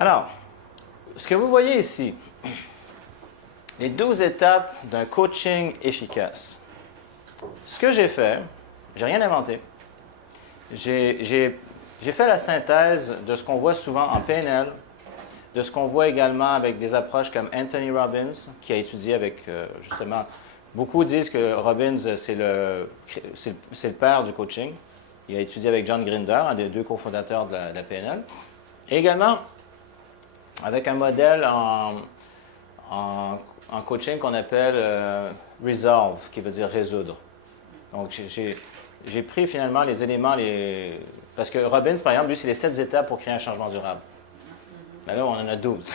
Alors, ce que vous voyez ici, les 12 étapes d'un coaching efficace. Ce que j'ai fait, j'ai rien inventé. J'ai fait la synthèse de ce qu'on voit souvent en PNL, de ce qu'on voit également avec des approches comme Anthony Robbins, qui a étudié avec, justement, beaucoup disent que Robbins, c'est le père du coaching. Il a étudié avec John Grinder, un des deux cofondateurs de la PNL. Et également, avec un modèle en coaching qu'on appelle Resolve, qui veut dire résoudre. Donc, j'ai pris finalement les éléments, parce que Robbins, par exemple, lui, c'est les 7 étapes pour créer un changement durable. Mais là, on en a 12.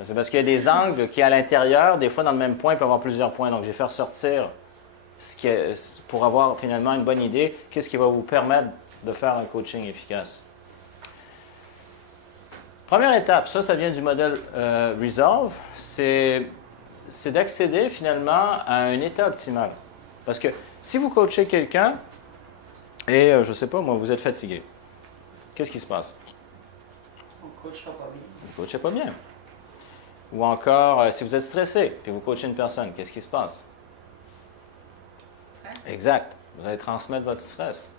C'est parce qu'il y a des angles qui, à l'intérieur, des fois, dans le même point, il peut y avoir plusieurs points. Donc, j'ai fait ressortir pour avoir finalement une bonne idée, qu'est-ce qui va vous permettre de faire un coaching efficace. Première étape, ça vient du modèle Resolve, c'est d'accéder finalement à un état optimal. Parce que si vous coachez quelqu'un et, je ne sais pas, moi, vous êtes fatigué, qu'est-ce qui se passe? On ne coachera pas bien. Vous ne coachez pas bien. Ou encore, si vous êtes stressé et vous coachez une personne, qu'est-ce qui se passe? Exact. Vous allez transmettre votre stress.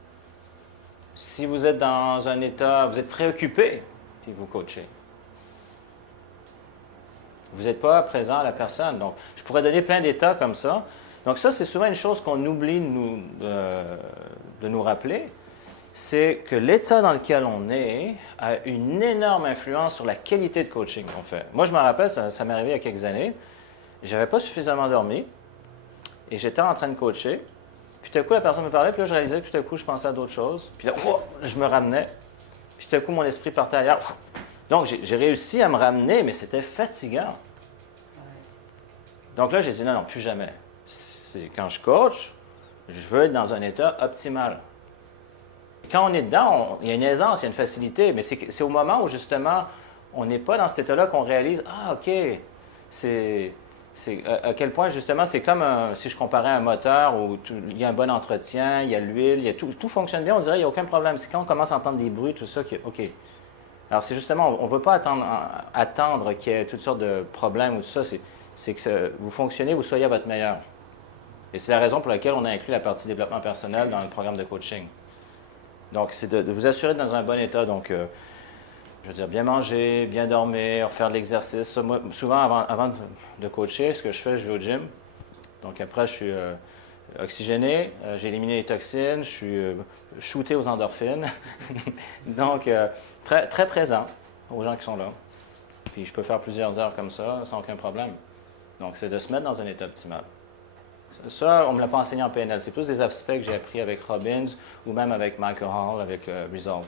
Si vous êtes dans un état, vous êtes préoccupé, puis vous coachez. Vous n'êtes pas présent à la personne. Donc, je pourrais donner plein d'états comme ça. Donc, ça, c'est souvent une chose qu'on oublie de nous rappeler. C'est que l'état dans lequel on est a une énorme influence sur la qualité de coaching qu'on fait. Moi, je me rappelle, ça m'est arrivé il y a quelques années. Je n'avais pas suffisamment dormi et j'étais en train de coacher. Puis tout à coup, la personne me parlait, puis là, je réalisais que tout à coup, je pensais à d'autres choses. Puis là, je me ramenais. Puis tout à coup, mon esprit partait ailleurs. Donc, j'ai réussi à me ramener, mais c'était fatigant. Donc là, j'ai dit non, plus jamais. Quand je coach, je veux être dans un état optimal. Quand on est dedans, il y a une aisance, il y a une facilité, mais c'est au moment où, justement, on n'est pas dans cet état-là qu'on réalise, ah, OK, à quel point, justement, c'est comme si je comparais un moteur où il y a un bon entretien, il y a l'huile, tout fonctionne bien, on dirait qu'il n'y a aucun problème. C'est quand on commence à entendre des bruits, tout ça, OK. Alors, c'est justement, on ne veut pas attendre qu'il y ait toutes sortes de problèmes ou tout ça, c'est que vous fonctionnez, vous soyez à votre meilleur. Et c'est la raison pour laquelle on a inclus la partie développement personnel dans le programme de coaching. Donc, c'est de vous assurer d'être dans un bon état. Donc, je veux dire, bien manger, bien dormir, faire de l'exercice. Moi, souvent, avant de coacher, ce que je fais, je vais au gym. Donc, après, je suis oxygéné, j'ai éliminé les toxines, je suis shooté aux endorphines. Donc, très, très présent aux gens qui sont là. Puis, je peux faire plusieurs heures comme ça, sans aucun problème. Donc, c'est de se mettre dans un état optimal. Ça, on ne me l'a pas enseigné en PNL. C'est plus des aspects que j'ai appris avec Robbins ou même avec Michael Hall, avec Resolve.